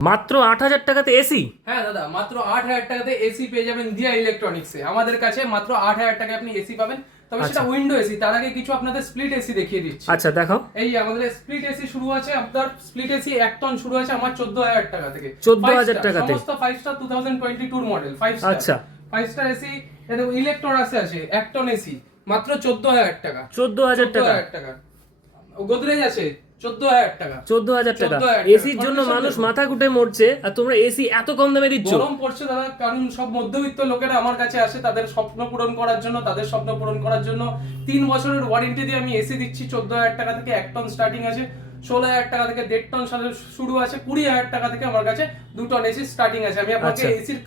মাত্র আট হাজার টাকাতে এসি? হ্যাঁ দাদা মাত্র আট হাজার টাকাতে এসি পেয়ে যাবেন দিয়া ইলেকট্রনিক্সে আমাদের কাছে মাত্র আট হাজার টাকায় আপনি এসি পাবেন। তবে সেটা উইন্ডো এসি তার আগে কিছু আপনাদের স্প্লিট এসি দেখিয়ে দিচ্ছি। আচ্ছা দেখাও এই আমাদের স্প্লিট এসি শুরু আছে আপনার স্প্লিট এসি এক টন শুরু আছে আমার চোদ্দ হাজার টাকা থেকে। 14,000 টাকাতে। সমস্ত five star two thousand twenty টুর মডেল ফাইভ স্টার আচ্ছা। ফাইভ স্টার এসি ইলেকট্রন আছে আছে এক টন এসি মাত্র চোদ্দ হাজার টাকা। চোদ্দ হাজার টাকা। হাজার টাকা। গোদরেজ আছে? চোদ্দ হাজার টাকা। চোদ্দ হাজার টাকা। এসির জন্য মানুষ মাথা কুটে মরছে আর তোমরা এসি এত কম দামে দিচ্ছ। গরম পড়ছে দাদা কারণ সব মধ্যবিত্ত লোকেরা আমার কাছে আসে তাদের স্বপ্ন পূরণ করার জন্য তাদের স্বপ্ন পূরণ করার জন্য। তিন বছরের ওয়ারেন্টি দিয়ে আমি এসি দিচ্ছি চোদ্দ হাজার টাকা থেকে এক টন স্টার্টিং আছে। ষোলো হাজার টাকা থেকে দেড় টন শুরু আছে কুড়ি হাজার টাকা থেকে আমার কাছে দু টন এসি স্টার্টিং আছে। আমি আপনাকে আচ্ছা। এসির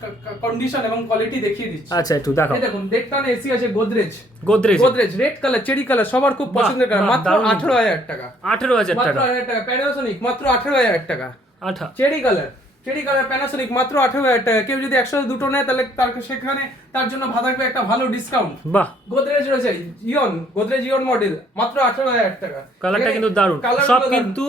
কন্ডিশন এবং কোয়ালিটি দেখিয়ে দিচ্ছি। আচ্ছা একটু দেখো দেখুন দেড় টন এসি আছে Godrej Godrej Godrej red colour cherry colour সবার খুব পছন্দের কালার মাত্র আঠারো হাজার টাকা। আঠারো হাজার টাকা। হাজার টাকা। প্যানাসোনিক মাত্র আঠারো হাজার টাকা। আঠা cherry colour cherry colour Panasonic মাত্র আঠারো হাজার টাকা। কেউ যদি একশো দুটো নেয় তাহলে তার সেখানে তার জন্য থাকবে একটা ভালো ডিসকাউন্ট বাহ। গোদরেজ রয়েছে ইয়ন গোদরেজ ইয়ন মডেল মাত্র আঠারো হাজার টাকা। কালারটা কিন্তু দারুণ। সব কিন্তু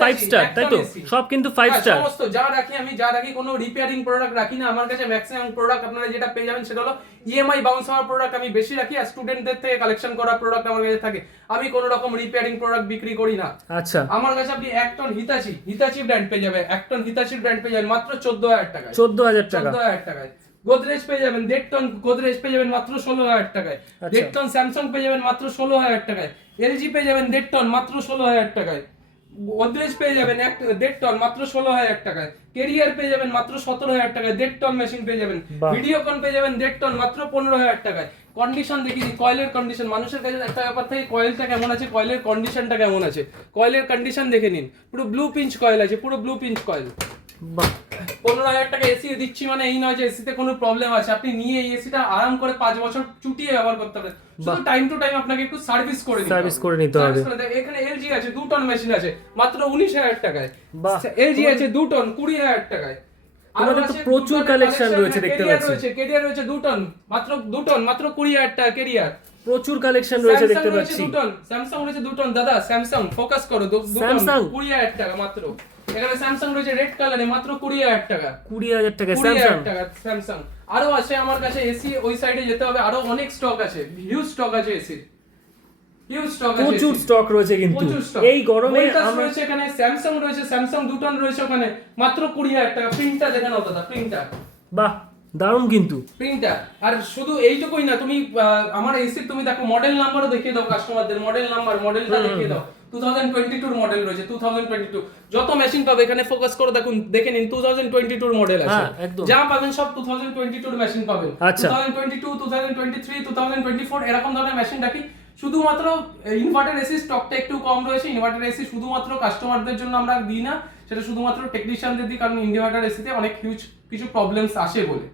ফাইভ স্টার তাই তো? সব কিন্তু ফাইভ স্টার সমস্ত যা রাখি আমি যা রাখি কোনো রিপেয়ারিং প্রোডাক্ট রাখি না। আমার কাছে ম্যাক্সিমাম প্রোডাক্ট আপনারা যেটা পেয়ে যাবেন সেটা হলো ইএমআই বাউন্স হওয়ার প্রোডাক্ট আমি বেশি রাখি আর স্টুডেন্টদের থেকে কালেকশন করা প্রোডাক্ট আমার কাছে থাকে। আমি কোনো রকম রিপেয়ারিং প্রোডাক্ট বিক্রি করি না। আচ্ছা। আমার কাছে আপনি এক টন হিতাচি হিতাচি ব্র্যান্ড পেয়ে যাবেন এক টন হিতাচি ব্র্যান্ড পেয়ে যাবেন মাত্র চোদ্দ হাজার টাকায়। চোদ্দ হাজার টাকা। চোদ্দ হাজার টাকায়। গোদরেজ পেয়ে যাবেন দেড় টন গোদরেজ পেয়ে যাবেন মাত্র ষোলো হাজার টাকায়। আচ্ছা। দেড় টন স্যামসাং পেয়ে যাবেন মাত্র ষোলো হাজার টাকায়। এলজি পেয়ে যাবেন দেড় টন মাত্র ষোলো হাজার টাকায়। গোদরেজ পেয়ে যাবেন এক দেড় টন মাত্র ষোলো হাজার টাকায়। কেরিয়ার পেয়ে যাবেন মাত্র সতেরো হাজার টাকায়। দেড় টন মেশিন পেয়ে যাবেন। বাহ। ভিডিওকন পেয়ে যাবেন দেড় টন মাত্র পনেরো হাজার টাকায়। কন্ডিশন দেখি কয়েলের কন্ডিশন। মানুষের কাছে একটা ব্যাপার থাকে কয়েলটা কেমন আছে কয়েলের কন্ডিশনটা কেমন আছে। কয়েলের কন্ডিশন দেখে নিন। পুরো ব্লু পিঞ্চ কয়েল আছে পুরো ব্লু পিঞ্চ কয়েল। বাহ। পনেরো হাজার টাকা এসি দিচ্ছি মানে এই নয় যে এসিতে কোনো প্রবলেম আছে। আপনি নিয়ে এই এসিটা আরাম করে পাঁচ বছর চুটিয়ে ব্যবহার করতে পারেন। শুধু টাইম টু টাইম আপনাকে একটু সার্ভিস করে Service করে নিতে হবে। এখানে এলজি আছে দু টন মেশিন আছে মাত্র উনিশ হাজার টাকায়। এলজি আছে দু টন কুড়ি হাজার টাকায়। আরও তোমাদের তো প্রচুর collection, রয়েছে হ্যাঁ, দেখতে পাচ্ছি। রয়েছে কেরিয়ার রয়েছে দু টন মাত্র দু টন মাত্র কুড়ি হাজার টাকা কেরিয়ার প্রচুর কালেকশন রয়েছে দেখতে পাচ্ছি। স্যামসাং রয়েছে দু টন দাদা স্যামসাং ফোকাস করো Samsung? কুড়ি হাজার টাকা মাত্র। এখানে স্যামসাং রয়েছে রেড কালারে মাত্র কুড়ি হাজার টাকা। কুড়ি হাজার টাকা স্যামসাং টাকা স্যামসাং আরও আছে আমার কাছে এসি ওই সাইডে যেতে হবে। আরও অনেক স্টক আছে। হিউজ স্টক আছে এসির প্রচুর স্টক রয়েছে কিন্তু। এই গরমে রয়েছে এখানে স্যামসাং রয়েছে স্যামসাং দুটন রয়েছে ওখানে। মাত্র কুড়ি হাজার টাকা। দাদা প্রিন্টার বাহ দারুণ কিন্তু। প্রিন্টার আর শুধু এইটুকুই না তুমি আমার এসির তুমি দেখো মডেল নাম্বারও দেখিয়ে দাও কাস্টমারদের মডেল নাম্বার মডেলটা দেখিয়ে দাও। টু থাউজেন্ড টোয়েন্টি টুর মডেল রয়েছে টু থাউজেন্ড টোয়েন্টি টু যত মেশিন পাবে এখানে ফোকাস করে দেখুন দেখে নিন টু থাউজেন্ড টোয়েন্টি টুর মডেল আছে। হ্যাঁ। যা পাবেন সব টু থাউজেন্ড টোয়েন্টি টুর মেশিন পাবেন। Two thousand twenty two two thousand twenty three two thousand twenty four এরকম ধরনের মেশিন রাখি। শুধুমাত্র ইনভার্টার এসি স্টকটা একটু কম রয়েছে ইনভার্টার এসি শুধুমাত্র কাস্টমারদের জন্য আমরা দিই না সেটা শুধুমাত্র টেকনিশিয়ানদের দিই কারণ ইনভার্টার এসিতে অনেক হিউজ কিছু প্রবলেমস আসে বলে।